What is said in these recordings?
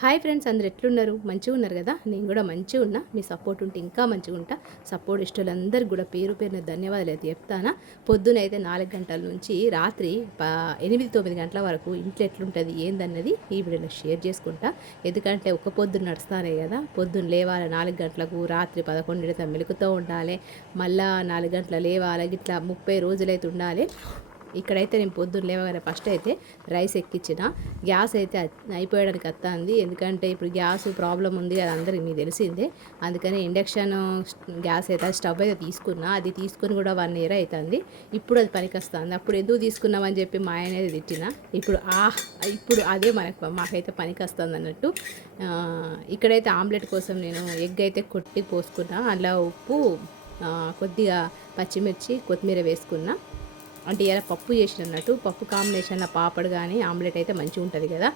Hi friends, అందరు ఎట్లున్నారు? మంచిగా ఉన్నారు కదా? నేను కూడా మంచిగా ఉన్నా. మీ సపోర్ట్ ఉంటే ఇంకా మంచిగా ఉంటా. సపోర్ట్ ఇష్టలందరికీ కూడా పేరు పేరున ధన్యవాదాలు అయితే చెప్తానా. పొద్దునైతే 4 గంటల నుంచి రాత్రి 8, 9 గంటల వరకు ఇంట్లో ఎట్లుంటుంది ఏందన్నది ఈ వీడియోలో షేర్ చేసుకుంటా. ఎందుకంటే ఒక్క పొద్దున్న నడుస్తానే కదా, పొద్దున్న లేవాలి 4 గంటలకు, రాత్రి 11 మెలుకుతూ ఉండాలి, మళ్ళా 4 గంటల లేవాలి, ఇట్లా 30 రోజులైతే ఉండాలి. ఇక్కడైతే నేను పొద్దున్న లేవగానే ఫస్ట్ అయితే రైస్ ఎక్కించిన. గ్యాస్ అయితే అయిపోయడానికి వస్తుంది. ఎందుకంటే ఇప్పుడు గ్యాస్ ప్రాబ్లం ఉంది కదా, అందరికి మీకు తెలిసిందే. అందుకని ఇండక్షన్ గ్యాస్ అయితే స్టవ్ అయితే తీసుకున్నా. అది తీసుకొని కూడా 1 ఇయర్ అవుతుంది. ఇప్పుడు అది పనికి వస్తుంది. అప్పుడు ఎందుకు తీసుకున్నామని చెప్పి మా ఆయన అయితే తిట్టిన. ఇప్పుడు అదే మాకైతే పనికి వస్తుంది అన్నట్టు. ఇక్కడైతే ఆమ్లెట్ కోసం నేను ఎగ్ అయితే కొట్టి పోసుకున్నా. అందులో ఉప్పు, కొద్దిగా పచ్చిమిర్చి, కొత్తిమీర వేసుకున్నా. అంటే ఇలా పప్పు చేసినట్టు, పప్పు కాంబినేషన్లో పాపడ్ కానీ ఆమ్లెట్ అయితే మంచిగా ఉంటుంది కదా,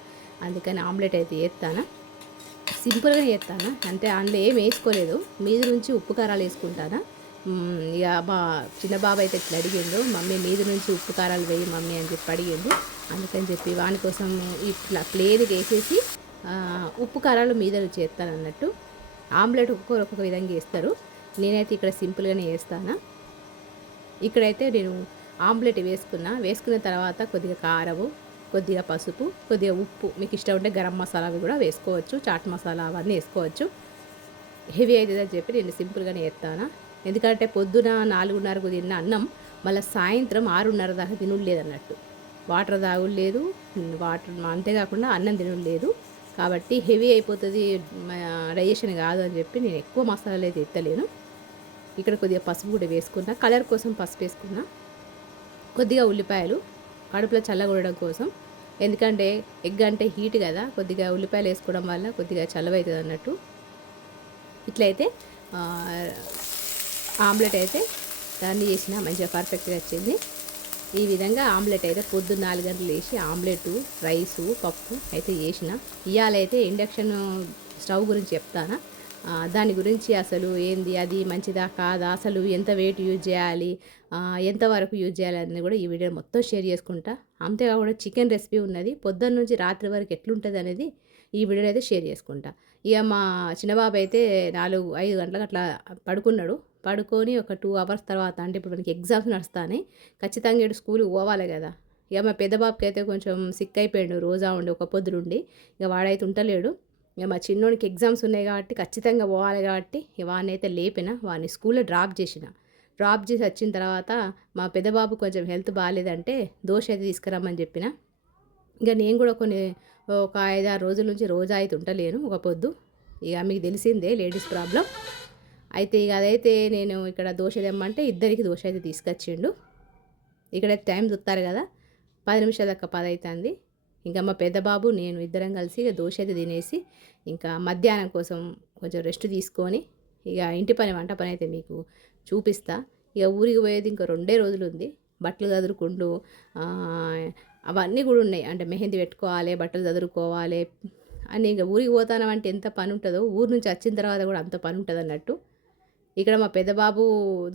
అందుకని ఆమ్లెట్ అయితే వేస్తాను. సింపుల్గా చేస్తాను, అంటే అందులో ఏం వేసుకోలేదు. మీద నుంచి ఉప్పు కారాలు వేసుకుంటాను. ఇక మా చిన్న బాబు అయితే ఇట్లా అడిగిండు, మమ్మీ మీద నుంచి ఉప్పు కారాలు వేయి మమ్మీ అని చెప్పి అడిగిండు. అందుకని చెప్పి వాని కోసం ఇట్లా ప్లేన్గా వేసేసి ఉప్పు కారాలు మీద నుంచి చేస్తాను అన్నట్టు. ఆమ్లెట్ ఒక్కొక్క విధంగా వేస్తారు. నేనైతే ఇక్కడ సింపుల్గానే వేస్తాను. ఇక్కడైతే నేను ఆమ్లెట్ వేసుకున్న తర్వాత కొద్దిగా కారము, కొద్దిగా పసుపు, కొద్దిగా ఉప్పు, మీకు ఇష్టం ఉంటే గరం మసాలా అవి కూడా వేసుకోవచ్చు, చాట్ మసాలా అవన్నీ వేసుకోవచ్చు. హెవీ అవుతుందని చెప్పి నేను సింపుల్గానే వేస్తాను. ఎందుకంటే పొద్దున 4:30కు తిన్న అన్నం మళ్ళీ సాయంత్రం 6:30 దాకా తినలేదు. వాటర్ తాగులేదు, అంతేకాకుండా అన్నం తినలేదు. కాబట్టి హెవీ అయిపోతుంది, డైజెషన్ కాదు అని చెప్పి నేను ఎక్కువ మసాలాలు అయితే ఎత్తలేను. ఇక్కడ కొద్దిగా పసుపు కూడా వేసుకున్నా, కలర్ కోసం పసుపు వేసుకున్నా. కొద్దిగా ఉల్లిపాయలు కడుపులో చల్లగొడడం కోసం, ఎందుకంటే ఎగ్ అంటే హీట్ కదా, కొద్దిగా ఉల్లిపాయలు వేసుకోవడం వల్ల కొద్దిగా చల్లవవుతుంది అన్నట్టు. ఇట్లయితే ఆమ్లెట్ అయితే దాన్ని చేసిన మంచిగా పర్ఫెక్ట్గా వచ్చింది. ఈ విధంగా ఆమ్లెట్ అయితే పొద్దున్న 4 గంటలు వేసి ఆమ్లెట్, రైసు, పప్పు అయితే చేసిన. ఇవాళైతే ఇండక్షన్ స్టవ్ గురించి చెప్తాను. దాని గురించి అసలు ఏంది, అది మంచిదా కాదా, అసలు ఎంత వెయిట్ యూజ్ చేయాలి, ఎంతవరకు యూజ్ చేయాలని కూడా ఈ వీడియో మొత్తం షేర్ చేసుకుంటా. అంతేకాకుండా చికెన్ రెసిపీ ఉన్నది, పొద్దున్న నుంచి రాత్రి వరకు ఎట్లుంటుంది అనేది ఈ వీడియోలో అయితే షేర్ చేసుకుంటా. ఇక మా చిన్నబాబు అయితే 4-5 గంటలకు అట్లా పడుకొని ఒక 2 అవర్స్ తర్వాత, అంటే ఇప్పుడు మనకి ఎగ్జామ్స్ నడుస్తాయి, ఖచ్చితంగా ఇటు స్కూల్కి పోవాలి కదా. ఇక మా పెద్ద బాబుకి అయితే కొంచెం సిక్ అయిపోయాడు, రోజా ఉండి ఒక పొద్దులుండి, ఇక వాడైతే ఉంటలేడు. ఇక మా చిన్నోడికి ఎగ్జామ్స్ ఉన్నాయి కాబట్టి ఖచ్చితంగా పోవాలి కాబట్టి వాడిని అయితే లేపిన, వాడిని స్కూల్లో డ్రాప్ చేసి వచ్చిన తర్వాత మా పెద్దబాబు కొంచెం హెల్త్ బాగాలేదంటే దోశ అయితే తీసుకురమ్మని చెప్పిన. ఇక నేను కూడా ఒక 5-6 రోజుల నుంచి రోజా అయితే ఉంటలేను, ఒక పొద్దు. ఇక మీకు తెలిసిందే లేడీస్ ప్రాబ్లం. అయితే ఇక అదైతే నేను ఇక్కడ దోశ తెమ్మంటే ఇద్దరికి దోశ అయితే తీసుకొచ్చిండు. ఇక్కడైతే టైం చూస్తారు కదా, 10 నిమిషాల దాకా 10 అవుతుంది. ఇంకా మా పెద్ద బాబు నేను ఇద్దరం కలిసి ఇక దోశ అయితే తినేసి ఇంకా మధ్యాహ్నం కోసం కొంచెం రెస్ట్ తీసుకొని ఇక ఇంటి పని, వంట పని అయితే మీకు చూపిస్తా. ఇక ఊరికి పోయేది ఇంకా 2 రోజులు ఉంది. బట్టలు చదురుకుంటూ అవన్నీ కూడా ఉన్నాయి, అంటే మెహందీ పెట్టుకోవాలి, బట్టలు చదురుకోవాలి అని. ఇంకా ఊరికి పోతానంటే ఎంత పని ఉంటుందో, ఊరు నుంచి వచ్చిన తర్వాత కూడా అంత పని ఉంటుంది అన్నట్టు. ఇక్కడ మా పెద్ద బాబు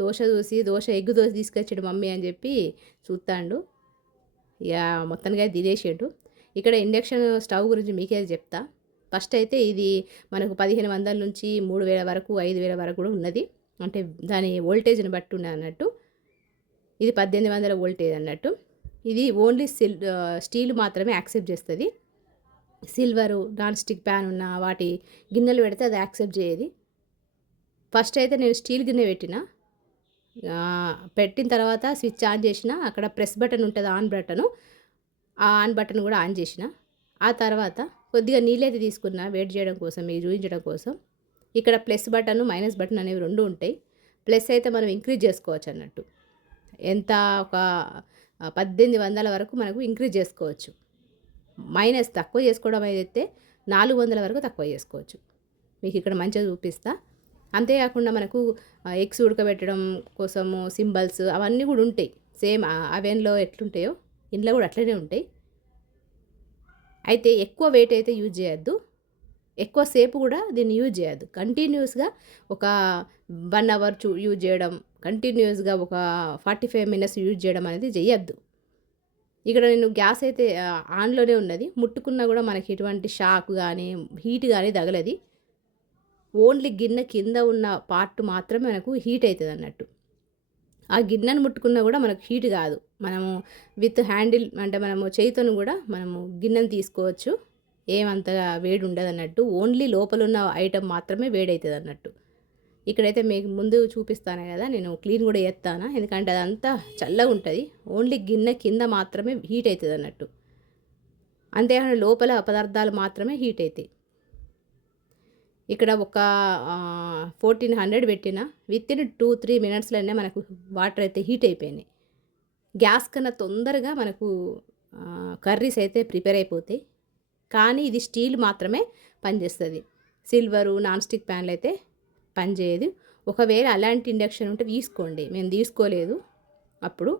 దోశ చూసి ఎగ్గు దోశ తీసుకొచ్చాడు మమ్మీ అని చెప్పి చూస్తాడు. ఇక మొత్తానికి తినేసాడు. ఇక్కడ ఇండక్షన్ స్టవ్ గురించి మీకే చెప్తా. ఫస్ట్ అయితే ఇది మనకు 1500 నుంచి 3000 వరకు, 5000 వరకు కూడా ఉన్నది. అంటే దాని వోల్టేజ్ని బట్టి ఉన్నది అన్నట్టు. ఇది 1800 వోల్టేజ్ అన్నట్టు. ఇది ఓన్లీ స్టీల్ మాత్రమే యాక్సెప్ట్ చేస్తుంది. సిల్వరు, నాన్ స్టిక్ ప్యాన్ ఉన్న వాటి గిన్నెలు పెడితే అది యాక్సెప్ట్ చేయదు. ఫస్ట్ అయితే నేను స్టీల్ గిన్నె పెట్టిన తర్వాత స్విచ్ ఆన్ చేసిన. అక్కడ ప్రెస్ బటన్ ఉంటుంది, ఆన్ బటను. ఆ ఆన్ బటన్ కూడా ఆన్ చేసిన. ఆ తర్వాత కొద్దిగా నీళ్ళైతే తీసుకున్నా వేడి చేయడం కోసం, మీకు చూపించడం కోసం. ఇక్కడ ప్లస్ బటన్, మైనస్ బటన్ అనేవి 2 ఉంటాయి. ప్లస్ అయితే మనం ఇంక్రీజ్ చేసుకోవచ్చు అన్నట్టు. ఎంత ఒక 1800 వరకు మనకు ఇంక్రీజ్ చేసుకోవచ్చు. మైనస్ తక్కువ చేసుకోవడం అయితే 400 వరకు తక్కువ చేసుకోవచ్చు. మీకు ఇక్కడ మంచిగా చూపిస్తా. అంతేకాకుండా మనకు ఎగ్స్ ఉడకబెట్టడం కోసము సింబల్స్ అవన్నీ కూడా ఉంటాయి. సేమ్ అవెన్లో ఎట్లుంటాయో ఇంట్లో కూడా అట్లనే ఉంటాయి. అయితే ఎక్కువ వెయిట్ అయితే యూజ్ చేయొద్దు, ఎక్కువ సేపు కూడా దీన్ని యూజ్ చేయొద్దు. కంటిన్యూస్గా ఒక 1 అవర్ యూజ్ చేయడం, కంటిన్యూస్గా ఒక 45 మినిట్స్ యూజ్ చేయడం అనేది చేయొద్దు. ఇక్కడ నేను గ్యాస్ అయితే ఆన్‌లోనే ఉన్నది. ముట్టుకున్నా గూడా మనకి ఎటువంటి షాక్ గానీ, హీట్ గానీ తగలది. ఓన్లీ గిన్నె కింద ఉన్న పార్ట్ మాత్రమే మనకు హీట్ అయితదన్నట్టు. ఆ గిన్నెను ముట్టుకున్నా గూడా మనకు హీట్ గాదు. మనము విత్ హ్యాండిల్ అంటే మనము చేయితోని గూడా మనము గిన్నెను తీసుకోవచ్చు. ఏమంతగా వేడి ఉండదన్నట్టు. ఓన్లీ లోపలున్న ఐటెమ్ మాత్రమే వేడైతదన్నట్టు. ఇక్కడైతే మీకు ముందు చూపిస్తాను గదా! నేను క్లీన్ గూడా జేత్తాను. ఎందుకంటే అదంతా చల్లగుంటది. ఓన్లీ గిన్నె కింద మాత్రమే హీట్ అయితదన్నట్టు. అంతేగాని లోపల పదార్థాలు మాత్రమే హీట్ అయితాయి. ఇక్కడ ఒక 1400 పెట్టిన వితిన్ 2, 3 మినిట్స్‌లోనే మనకు వాటర్ అయితే హీట్ అయిపోయినాయి. గ్యాస్ కన్నా తొందరగా మనకు కర్రీస్ అయితే ప్రిపేర్ అయిపోతాయి. కానీ ఇది స్టీల్ మాత్రమే పనిచేస్తది. సిల్వరు, నాన్ స్టిక్ ప్యాన్‌లు అయితే పనిచేయదు. ఒకవేళ అలాంటి ఇండక్షన్ ఉంటే తీసుకోండి. మేము తీసుకోలేదు అప్పుడు.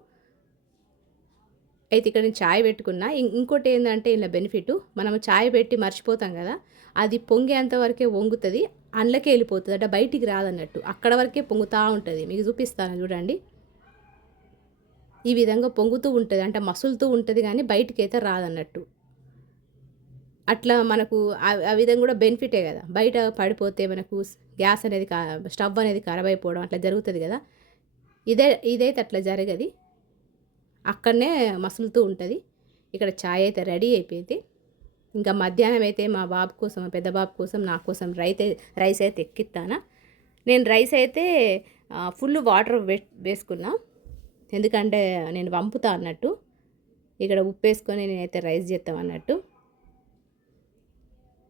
అయితే ఇక్కడ నేను చాయ్ పెట్టుకున్నా. ఇంకోటి ఏందంటే ఇందులో బెనిఫిట్ మనం చాయ్ పెట్టి మర్చిపోతాం కదా! అది పొంగేంత వరకే వంగుతది. అందులోకే వెళ్ళిపోతది. అంటే బయటికి రాదన్నట్టు. అక్కడ వరకే పొంగుతా ఉంటది. మీకు చూపిస్తాను చూడండి. ఈ విధంగా పొంగుతూ ఉంటది. అంటే మసులుతూ ఉంటది గానీ బయటికైతే రాదన్నట్టు. అట్లా మనకు ఆ విధంగా కూడా బెనిఫిటే కదా! బయట పడిపోతే మనకు గ్యాస్ అనేది స్టవ్ అనేది ఖరాబ్ అయిపోవడం అట్లా జరుగుతది కదా! ఇదైతే అట్లా జరగది. అక్కడనే మసులుతూ ఉంటది. ఇక్కడ చాయ్ అయితే రెడీ అయిపోయింది. ఇంకా మధ్యాహ్నం అయితే మా బాబు కోసం, పెద్ద బాబు కోసం, నా కోసం రైస్ అయితే ఎక్కిత్తానా. నేను రైస్ అయితే ఫుల్ వాటర్ వేసుకున్నా. ఎందుకంటే నేను వంపుతా అన్నట్టు. ఇక్కడ ఉప్పేసుకొని నేనైతే రైస్ చేద్దామన్నట్టు.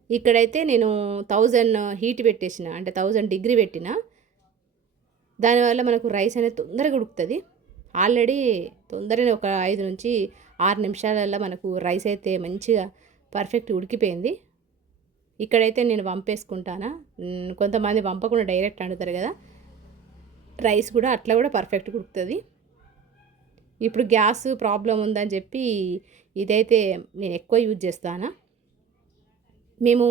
ఇక్కడైతే నేను 1000 హీట్ పెట్టేసిన. అంటే 1000 డిగ్రీ పెట్టిన. దానివల్ల మనకు రైస్ అనేది తొందరగా ఉడుకుతది. ఆల్రెడీ తొందరనే ఒక 5-6 నిమిషాలల్లో మనకు రైస్ అయితే మంచిగా పర్ఫెక్ట్ ఉడికిపోయింది. ఇక్కడైతే నేను వంపేసుకుంటానా. కొంతమంది వంపకుండా డైరెక్ట్ వండుతారు కదా! రైస్ కూడా అట్లా కూడా పర్ఫెక్ట్‌గా ఉడుకుతది. ఇప్పుడు గ్యాస్ ప్రాబ్లమ్ ఉందని చెప్పి ఇదైతే నేను ఎక్కువ యూజ్ చేస్తానా. మేము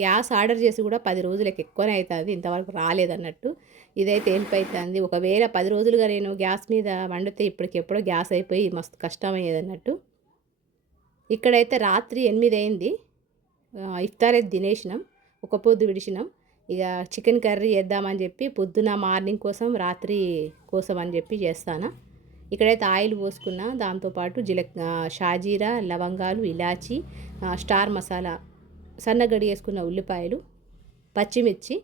గ్యాస్ ఆర్డర్ చేసి కూడా 10 రోజులకి ఎక్కువనే అయితుంది. ఇంతవరకు రాలేదన్నట్టు. ఇదైతే హెల్ప్ అయితుంది. ఒకవేళ 10 రోజులుగా నేను గ్యాస్ మీద వండితే ఇప్పటికెప్పుడో గ్యాస్ అయిపోయి మస్తు కష్టమయ్యేదన్నట్టు. ఇక్కడైతే రాత్రి 8 అయింది. ఇఫ్తార్ అయితే తినేసినాం. ఒక పొద్దు విడిచినాం. ఇక చికెన్ కర్రీ చేద్దామని చెప్పి పొద్దున మార్నింగ్ కోసం రాత్రి కోసం అని చెప్పి చేస్తాను. ఇక్కడైతే ఆయిల్ పోసుకున్నా. దాంతోపాటు షాజీరా, లవంగాలు, ఇలాచి, స్టార్ మసాలా, సన్నగడి వేసుకున్న ఉల్లిపాయలు, పచ్చిమిర్చి,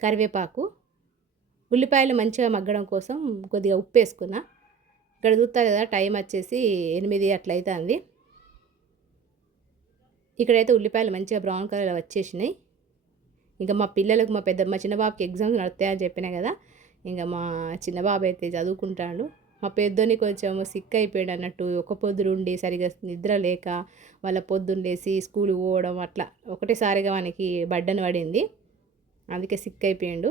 కరివేపాకు, ఉల్లిపాయలు మంచిగా మగ్గడం కోసం కొద్దిగా ఉప్పు వేసుకున్నా. ఇక్కడ చూస్తారు కదా టైం వచ్చేసి 8 అట్లా అవుతుంది. ఇక్కడైతే ఉల్లిపాయలు మంచిగా బ్రౌన్ కలర్ వచ్చేసినాయి. ఇంకా మా పిల్లలకు మా చిన్న బాబుకి ఎగ్జామ్స్ నడుస్తాయని చెప్పినా కదా. ఇంకా మా చిన్న బాబు అయితే చదువుకుంటాడు. మా పెద్దోని కొంచెం సిక్ అయిపోయాడు అన్నట్టు. ఒక పొద్దులుండి సరిగా నిద్ర లేక వాళ్ళ పొద్దున్న లేసి స్కూల్కి పోవడం అట్లా ఒకటేసారిగా వానికి బడ్డన పడింది. అందుకే సిక్ అయిపోయాడు.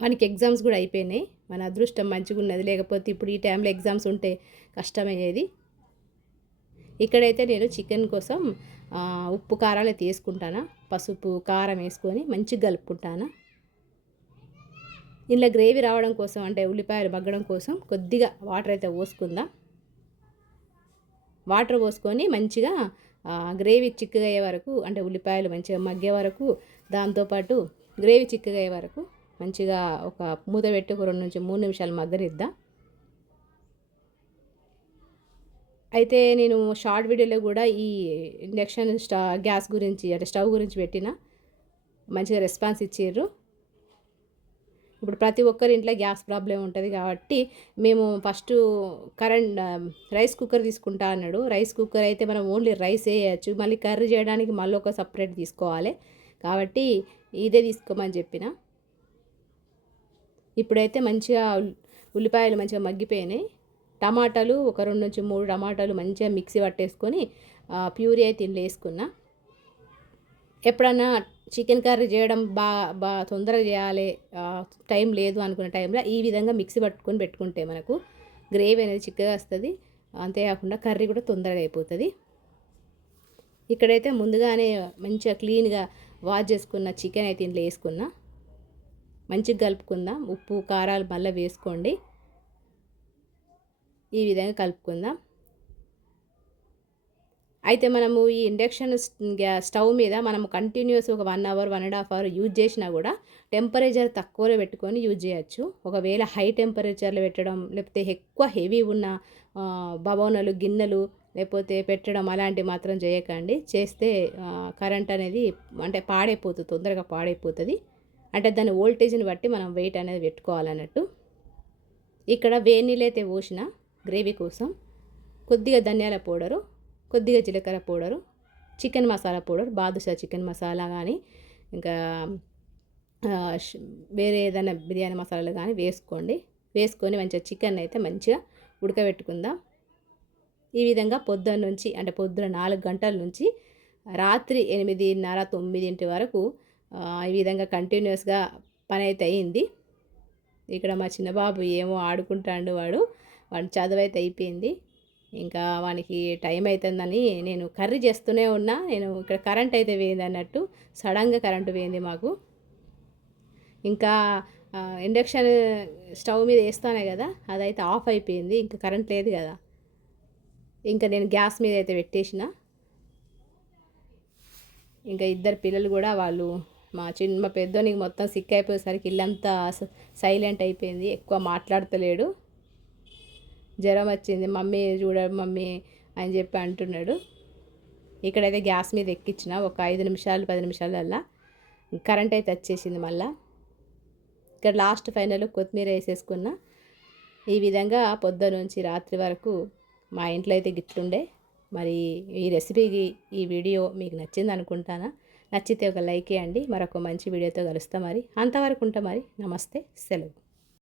వానికి ఎగ్జామ్స్ కూడా అయిపోయినాయి. మన అదృష్టం మంచిగా ఉన్నది. లేకపోతే ఇప్పుడు ఈ టైంలో ఎగ్జామ్స్ ఉంటే కష్టమయ్యేది. ఇక్కడైతే నేను చికెన్ కోసం ఉప్పు కారాలు అయితే వేసుకుంటాను. పసుపు కారం వేసుకొని మంచిగా కలుపుకుంటాను. ఇందులో గ్రేవీ రావడం కోసం అంటే ఉల్లిపాయలు మగ్గడం కోసం కొద్దిగా వాటర్ అయితే పోసుకుందాం. వాటర్ పోసుకొని మంచిగా గ్రేవీ చిక్కగా అయ్యే వరకు అంటే ఉల్లిపాయలు మంచిగా మగ్గే వరకు, దాంతోపాటు గ్రేవీ చిక్కగా అయ్యే వరకు మంచిగా ఒక మూత పెట్టి ఒక 2-3 నిమిషాలు మగ్గనిద్దాం. అయితే నేను షార్ట్ వీడియోలో కూడా ఈ ఇండక్షన్ గ్యాస్ గురించి అంటే స్టవ్ గురించి పెట్టిన మంచిగా రెస్పాన్స్ ఇచ్చారు. ఇప్పుడు ప్రతి ఒక్కరి ఇంట్లో గ్యాస్ ప్రాబ్లం ఉంటుంది కాబట్టి మేము ఫస్ట్ రైస్ కుక్కర్ తీసుకుంటా అన్నాడు. రైస్ కుక్కర్ అయితే మనం ఓన్లీ రైస్ వేయచ్చు. మళ్ళీ కర్రీ చేయడానికి మళ్ళీ ఒక సపరేట్ తీసుకోవాలి. కాబట్టి ఇదే తీసుకోమని చెప్పిన. ఇప్పుడైతే మంచిగా ఉల్లిపాయలు మంచిగా మగ్గిపోయినాయి. టమాటాలు ఒక 2-3 టమాటాలు మంచిగా మిక్సీ పట్టేసుకొని ప్యూరీ అయితే ఇందులో వేసుకున్నా. ఎప్పుడన్నా చికెన్ కర్రీ చేయడం తొందరగా చేయాలి, టైం లేదు అనుకున్న టైంలో ఈ విధంగా మిక్సీ పట్టుకొని పెట్టుకుంటే మనకు గ్రేవీ అనేది చిక్కగా వస్తుంది. అంతేకాకుండా కర్రీ కూడా తొందరగా అయిపోతుంది. ఇక్కడైతే ముందుగానే మంచిగా క్లీన్గా వాష్ చేసుకున్న చికెన్ అయితే ఇందులో వేసుకున్నా. మంచిగా కలుపుకుందాం. ఉప్పు కారాలు మళ్ళీ వేసుకోండి. ఈ విధంగా కలుపుకుందాం. అయితే మనము ఈ ఇండక్షన్ స్టవ్ మీద మనం కంటిన్యూస్ ఒక 1 అవర్ 1.5 అవర్ యూజ్ చేసినా కూడా టెంపరేచర్ తక్కువలో పెట్టుకొని యూజ్ చేయొచ్చు. ఒకవేళ హై టెంపరేచర్లో పెట్టడం లేకపోతే ఎక్కువ హెవీ ఉన్న బగోనలు గిన్నెలు లేకపోతే పెట్టడం అలాంటివి మాత్రం చేయకండి. చేస్తే కరెంట్ అనేది అంటే పాడైపోతుంది, తొందరగా పాడైపోతుంది. అంటే దాని వోల్టేజ్ని బట్టి మనం వెయిట్ అనేది పెట్టుకోవాలన్నట్టు. ఇక్కడ వేడి నీళ్ళైతే పోసిన గ్రేవీ కోసం కొద్దిగా ధనియాల పౌడరు, కొద్దిగా జీలకర్ర powder, chicken masala powder, badusha chicken masala కానీ ఇంకా వేరే ఏదైనా బిర్యానీ మసాలాలు కానీ వేసుకొని మంచిగా చికెన్ అయితే మంచిగా ఉడకబెట్టుకుందాం. ఈ విధంగా పొద్దున్న నుంచి అంటే పొద్దున 4 గంటల నుంచి రాత్రి 8:30 9 వరకు ఈ విధంగా కంటిన్యూస్గా పని అయితే అయ్యింది. ఇక్కడ మా చిన్నబాబు ఏమో ఆడుకుంటాడు, వాడి చదువు అయితే అయిపోయింది. ఇంకా వానికి టైం అవుతుందని నేను కర్రీ చేస్తూనే ఉన్నా. నేను ఇక్కడ కరెంట్ అయితే పోయింది అన్నట్టు, సడన్గా కరెంటు పోయింది మాకు. ఇంకా ఇండక్షన్ స్టవ్ మీద వేస్తానే కదా, అదైతే ఆఫ్ అయిపోయింది. ఇంకా కరెంట్ లేదు కదా, ఇంకా నేను గ్యాస్ మీద అయితే పెట్టేసిన. ఇంకా ఇద్దరు పిల్లలు కూడా వాళ్ళు మా పెద్దోనికి మొత్తం సిక్ అయిపోయేసరికి ఇల్లంతా సైలెంట్ అయిపోయింది, ఎక్కువ మాట్లాడతలేడు. జ్వరం వచ్చింది, మమ్మీ మమ్మీ అని చెప్పి అంటున్నాడు. ఇక్కడైతే గ్యాస్ మీద ఎక్కించిన ఒక 5 నిమిషాలు 10 నిమిషాలల్లా కరెంట్ అయితే వచ్చేసింది మళ్ళా. ఇక్కడ లాస్ట్ ఫైనల్ కొత్తిమీర వేసేసుకున్న. ఈ విధంగా పొద్దున నుంచి రాత్రి వరకు మా ఇంట్లో అయితే గిట్లుండే. మరి ఈ రెసిపీకి ఈ వీడియో మీకు నచ్చింది అనుకుంటానా. నచ్చితే ఒక లైక్ చేయండి. మరొక మంచి వీడియోతో కలుస్తా. మరి అంతవరకు ఉంటా. మరి నమస్తే, సెలవు.